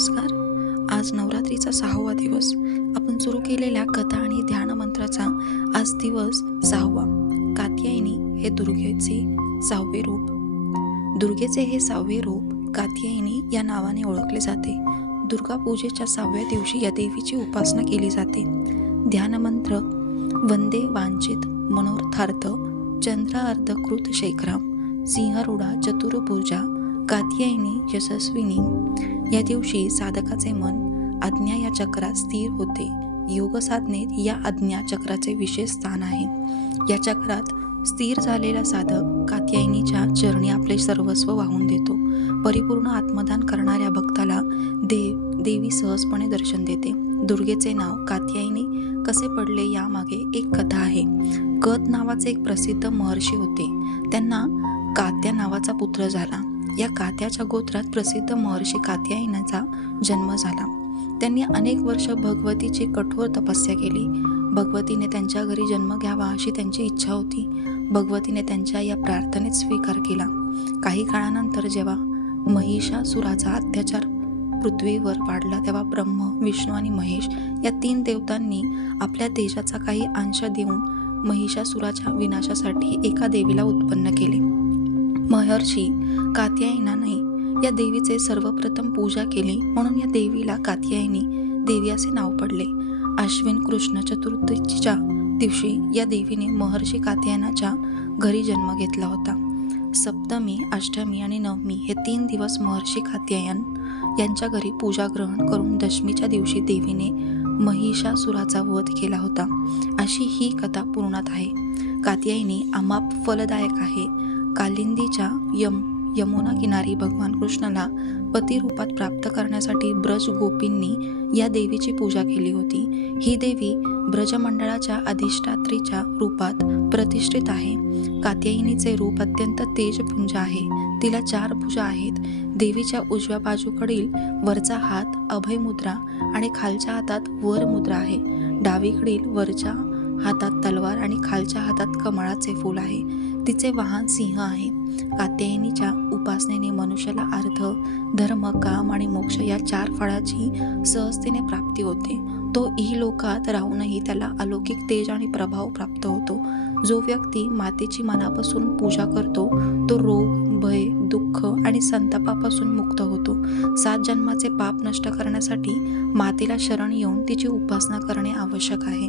नमस्कार. आज नवरात्रीचा 6वा दिवस. आपण सुरू केलेल्या कथा आणि ध्यान मंत्राचा आज दिवस 6वा. कात्यायनी हे दुर्गेचे 6वे रूप. दुर्गेचे हे 6वे रूप कात्यायनी या नावाने ओळखले जाते. दुर्गा पूजेच्या 6व्या दिवशी या देवीची उपासना केली जाते. ध्यान मंत्र: वंदे वांछित मनोरथार्थ चंद्रार्ध कृत शेखराम सिंहरूढा चतुर्भुजा कात्यायनी यशस्विनी. या दिवशी साधकाचे मन आज्ञा या चक्रात स्थिर होते. योग साधनेत या आज्ञा चक्राचे विशेष स्थान आहे. या चक्रात स्थिर झालेला साधक कात्यायनीच्या चरणी आपले सर्वस्व वाहून देतो. परिपूर्ण आत्मदान करणाऱ्या भक्ताला देवी सहजपणे दर्शन देते. दुर्गेचे नाव कात्यायनी कसे पडले यामागे एक कथा आहे. कत नावाचे एक प्रसिद्ध महर्षी होते. त्यांना कात्या नावाचा पुत्र झाला. या कात्याच्या गोत्रात प्रसिद्ध महर्षी कात्यायनाचा जन्म झाला. त्यांनी अनेक वर्ष भगवतीची कठोर तपस्या केली. भगवतीने त्यांच्या घरी जन्म घ्यावा अशी त्यांची इच्छा होती. भगवतीने त्यांच्या या प्रार्थनेत स्वीकार केला. काही काळानंतर जेव्हा महिषासुराचा अत्याचार पृथ्वीवर वाढला तेव्हा ब्रह्म, विष्णू आणि महेश या 3 देवतांनी आपल्या तेजाचा काही अंश देऊन महिषासुराच्या विनाशासाठी एका देवीला उत्पन्न केले. महर्षी कात्यायनाने या देवीचे सर्वप्रथम पूजा केली, म्हणून या देवीला कात्यायनी देवी असे नाव पडले. आश्विन कृष्ण चतुर्थीच्या दिवशी या देवीने महर्षी कात्यायनाच्या घरी जन्म घेतला होता. सप्तमी, अष्टमी आणि नवमी हे 3 दिवस महर्षी कात्यायन यांच्या घरी पूजा ग्रहण करून दशमीच्या दिवशी देवीने महिषासुराचा वध केला होता. अशी ही कथा पुराणात आहे. कात्यायनी अमाप फलदायक आहे. कालिंदीच्या यमुना किनारी भगवान कृष्णाला पती रूपात प्राप्त करण्यासाठी ब्रज गोपींनी या देवीची पूजा केली होती. ही देवी ब्रजमंडळाच्या अधिष्ठात्रीच्या रूपात प्रतिष्ठित आहे. कात्यायनीचे रूप अत्यंत तेजपुंज आहे. तिला 4 भुजा आहेत. देवीच्या उजव्या बाजूकडील वरचा हात अभय मुद्रा आणि खालच्या हातात वर मुद्रा आहे. डावीकडील वरच्या हातात तलवार आणि खालच्या हातात कमळाचे फूल आहे. तिचे वाहन सिंह आहे. कात्यायनीच्या उपासनेने मनुष्याला अर्थ, धर्म, काम आणि मोक्ष या 4 फळाची सहजतेने प्राप्ती होते. तो इहलोकात राहूनही त्याला अलौकिक तेज आणि प्रभाव प्राप्त होतो. जो व्यक्ती मातेची मनापासून पूजा करतो तो रोग, भय, दुःख आणि संतापापासून मुक्त होतो. 7 जन्माचे पाप नष्ट करण्यासाठी मातेला शरण येऊन तिची उपासना करणे आवश्यक आहे.